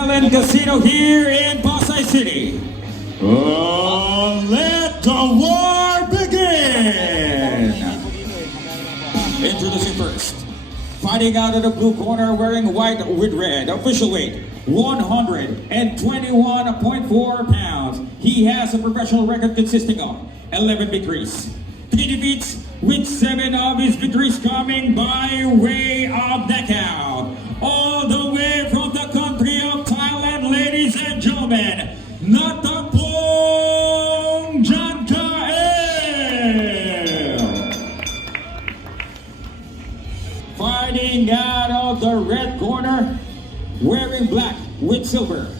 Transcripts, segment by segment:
Island Casino here in Pasay City. Oh, let the war begin! Introducing first, fighting out of the blue corner wearing white with red, official weight 121.4 pounds. He has a professional record consisting of 11 victories, 3 defeats, with 7 of his victories coming by way of knockout. Fighting out of the red corner, wearing black with silver.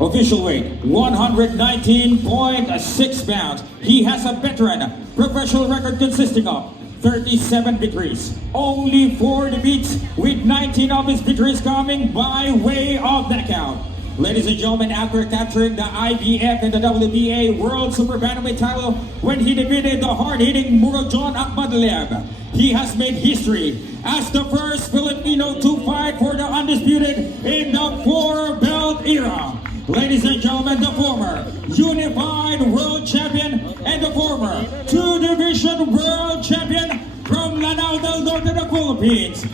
Official weight 119.6 pounds. He has a veteran professional record consisting of 37 victories, only 4 defeats, with 19 of his victories coming by way of knockout. Ladies and gentlemen, after capturing the IBF and the WBA World Super Bantamweight title when he defeated the hard-hitting Murodjon Akhmadaliev, he has made history as the first Filipino to fight for the undisputed in the four-belt era. Ladies and gentlemen, the former unified world champion and the former two-division world champion from Lanao del Norte, the Philippines,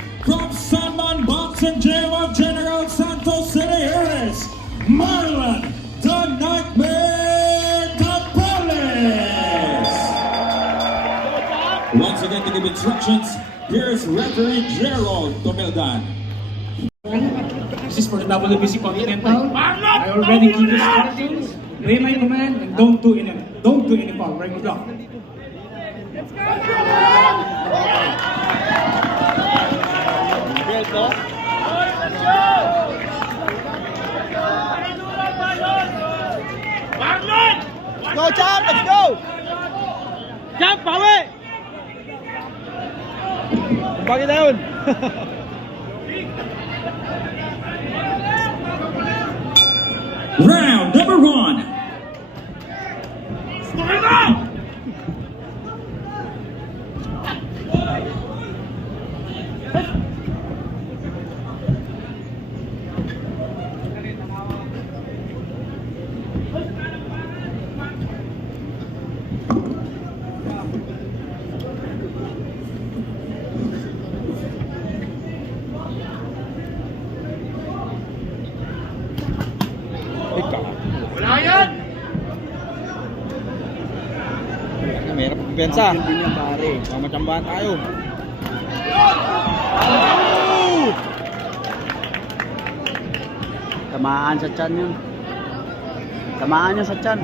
give instructions, here's referee Gerald Tomildan. This is for the WBC Continental. I already give you instructions. Obey my command and don't do any don't do any foul. Right block. Go, Champ! Let's go! Na yun. Round number one. Mahirap kumpiyansa. Hindi niya pare. Mamatsambahan tayo. Tamaan sa chan yun. Tamaan niya sa chan.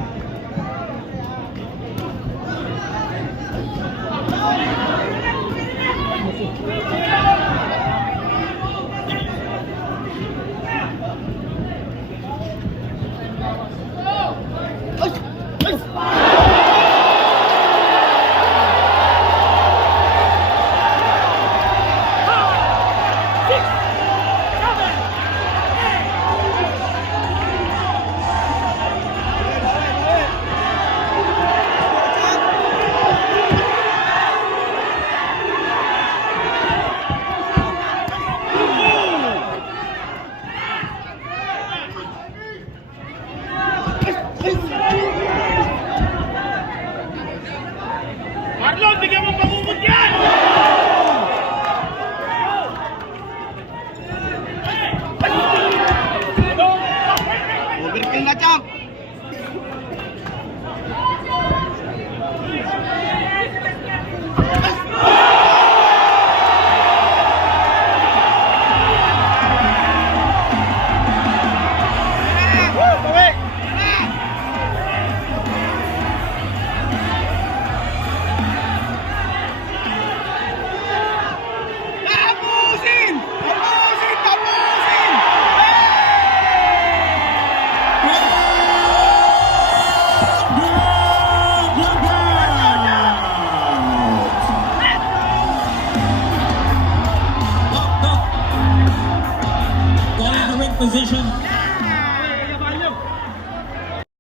Position.